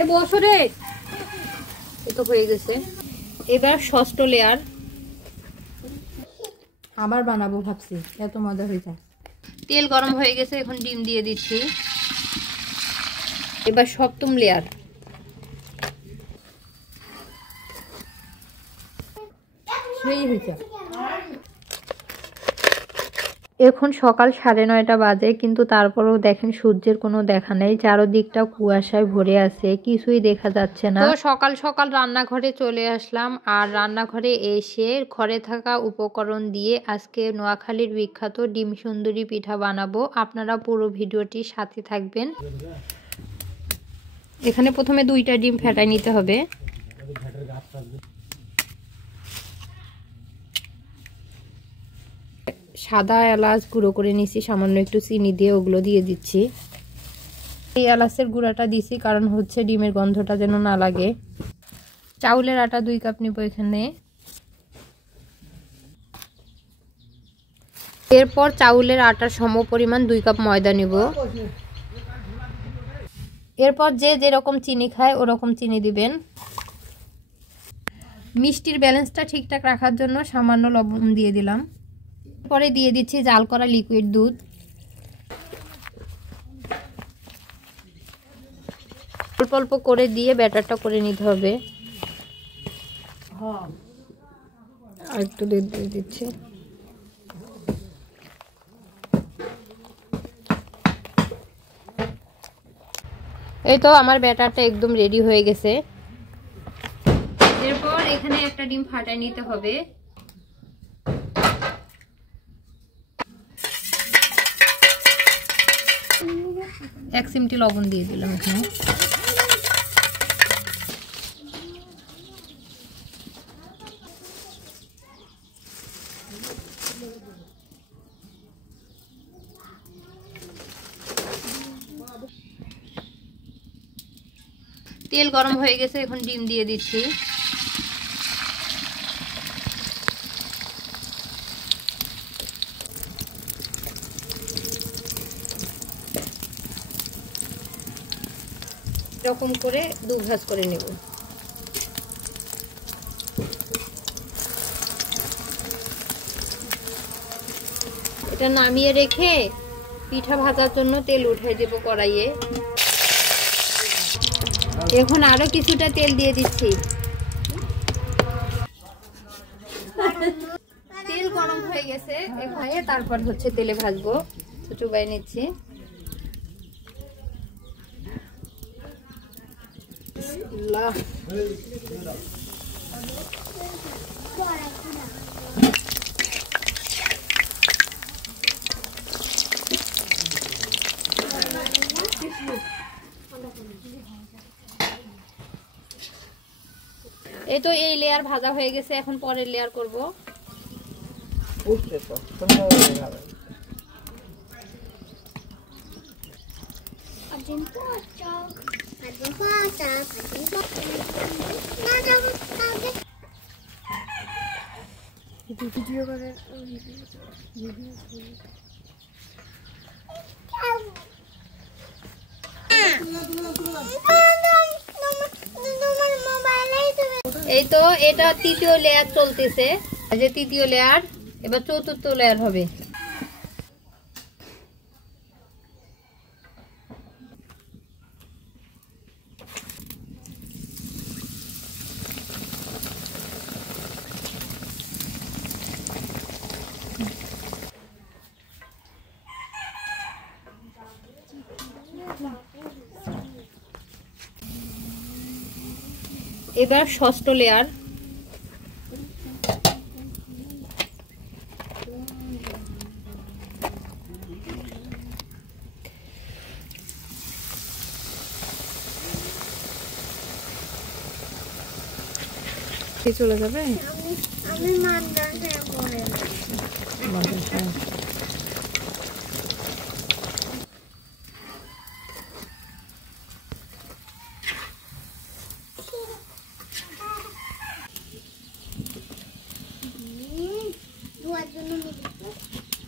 এ বসো রে, এ তো হয়ে গেছে। এবার ষষ্ঠ লেয়ার আবার বানাবো ভাবছি, এত মজা হয়ে যায়। তেল গরম হয়ে গেছে, এখন ডিম দিয়ে দিচ্ছি। এবার সপ্তম লেয়ার। সেই হয়েছে। এখন সকাল 9:30 বাজে, কিন্তু তারপরেও দেখেন সূর্যের কোনো দেখা নেই, চারদিকটা কুয়াশায় ভরে আছে, কিছুই দেখা যাচ্ছে না। তো সকাল সকাল রান্নাঘরে চলে আসলাম, আর রান্নাঘরে এসে ঘরে থাকা উপকরণ দিয়ে আজকে নোয়াখালীর বিখ্যাত ডিম সুন্দরী পিঠা বানাবো। আপনারা পুরো ভিডিওটির সাথে থাকবেন। এখানে প্রথমে 2টা ডিম ফেটাই নিতে হবে। সাদা এলাচ গুঁড়ো করে নিছি, সামান্য একটু চিনি দিয়ে ওগুলো দিয়ে দিচ্ছি। এই এলাচের গুঁড়াটা দিছি কারণ হচ্ছে ডিমের গন্ধটা যেন না লাগে। চাউলের আটা 2 কাপ নিব এখানে। এরপর চাউলের আটার সমপরিমাণ 2 কাপ ময়দা নিব। এরপর যে যেরকম চিনি খায় ওরকম চিনি দিবেন। মিষ্টির ব্যালেন্সটা ঠিকঠাক রাখার জন্য সামান্য লবণ দিয়ে দিলাম। পরে দিয়ে দিচ্ছি জাল করা লিকুইড দুধ। অল্প অল্প করে দিয়ে ব্যাটারটা করে নিতে হবে। আর একটু দুধ দিয়ে দিচ্ছি। এই তো আমার ব্যাটারটা একদম রেডি হয়ে গেছে। এরপর এখানে একটা ডিম ফাটাই নিতে হবে। এক চিমটি লবণ দিয়ে দিলাম এখানে। তেল গরম হয়ে গেছে, এখন ডিম দিয়ে দিচ্ছি। এরকম করে 2 ভাঁজ করে নেব। এটা নামিয়ে রেখে পিঠা ভাজার জন্য তেল উঠাই দেব কড়াইয়ে। এখন আরো কিছুটা তেল দিয়ে দিচ্ছি। তেল গরম হয়ে গেছে, এখানে তারপর হচ্ছে তেলে ভাজবো। চুবাই নিচ্ছি। এই তো এই লেয়ার ভাজা হয়ে গেছে, এখন পরের লেয়ার করব। এই তো এটা তৃতীয় লেয়ার চলতেছে, যে তৃতীয় লেয়ার, এবার চতুর্থ লেয়ার হবে। এবার ষষ্ঠ লেয়ার। চলে যাবে।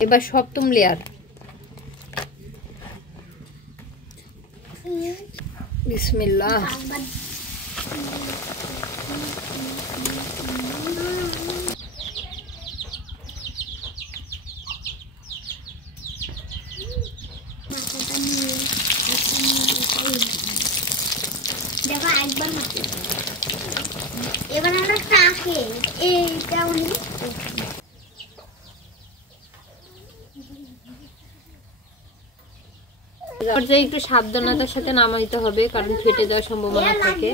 এবার সপ্তম লেয়ার। বিসমিল্লাহ। দেখো একবার মাটি এবার আমরা কাকে এইটা উনি পর্যায়ে একটু সাবধানতার সাথে নামাইতে হবে, কারণ ফেটে যাওয়ার সম্ভাবনা থাকে।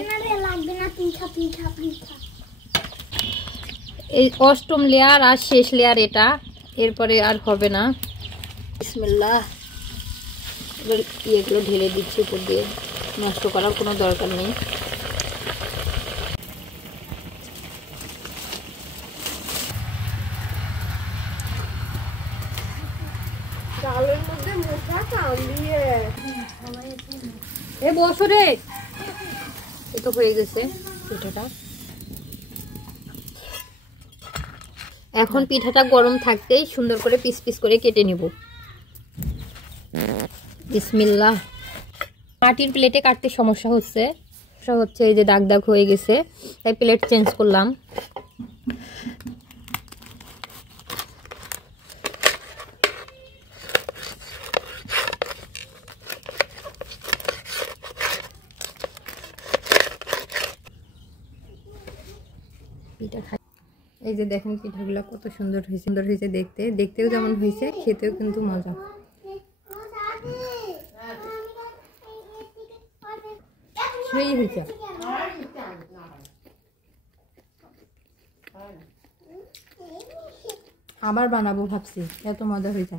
লাগবে না পিঠা পিঠা পিঠা। এই অষ্টম লেয়ার আর শেষ লেয়ার এটা, এরপরে আর হবে না। বিসমিল্লাহ। এবার ইয়েগুলো ঢেলে দিচ্ছি উপর দিয়ে, নষ্ট করার কোনো দরকার নেই। চালের মধ্যে মোটা চাল দিয়ে এ বসো রে, এ তো হয়ে গেছে পিঠাটা। এখন পিঠাটা গরম থাকতেই সুন্দর করে পিস পিস করে কেটে নিব। বিসমিল্লাহ। মাটির প্লেটে কাটতে সমস্যা হচ্ছে, এই যে দাগ দাগ হয়ে গেছে, তাই প্লেট চেঞ্জ করলাম। এই যে দেখেন পিঠাগুলো কত সুন্দর হয়েছে দেখতে, দেখতেও যেমন হয়েছে খেতেও কিন্তু মজা। সেই হয়েছে। আবার বানাবো ভাবছি, এত মজা হয়েছে।